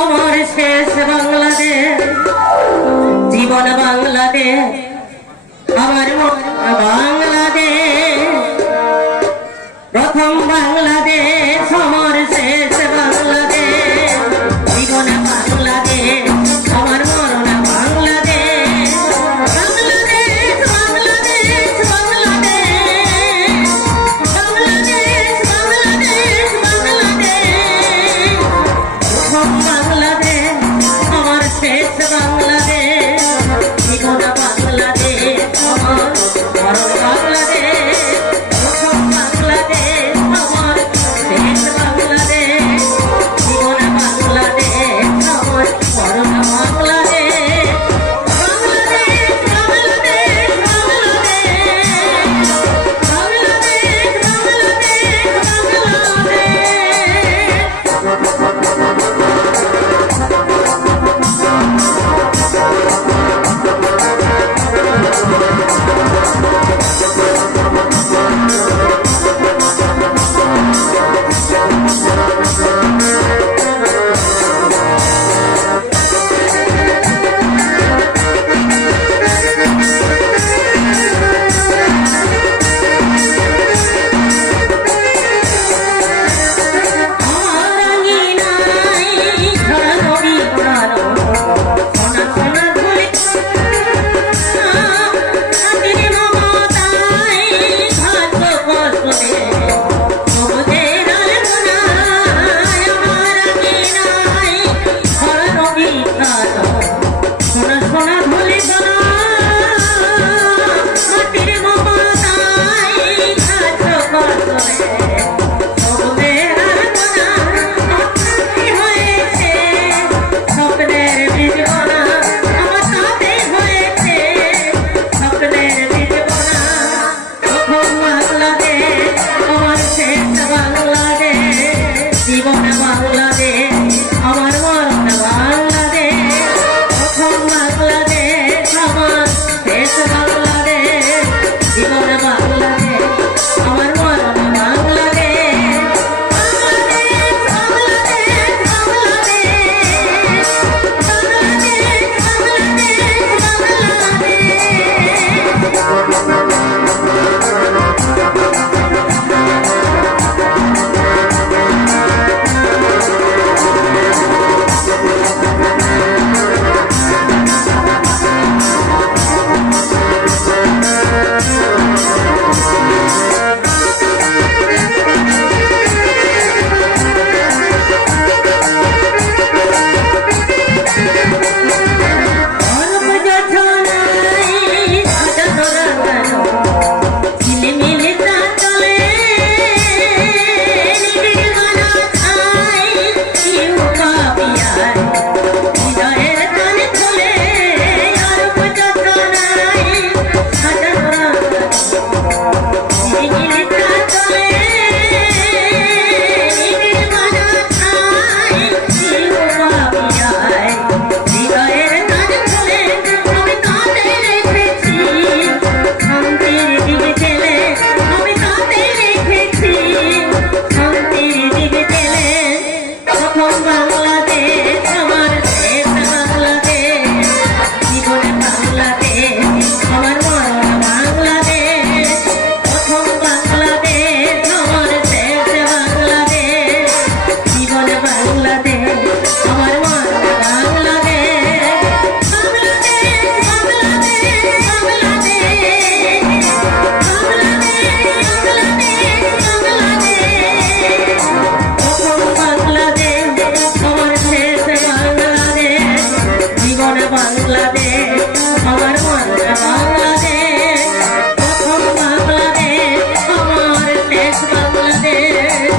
আমার শেষ বাংলাদেশ। জীবন বাংলাদেশ আমার বাংলাদেশ। প্রথম বাংলাদেশ আমার শেষ That's why I would like জীবন বাংলাদেশ আমার বাংলা বাংলাদেশ প্রথম বাংলাদেশ আমার দেশ বাংলাদেশ।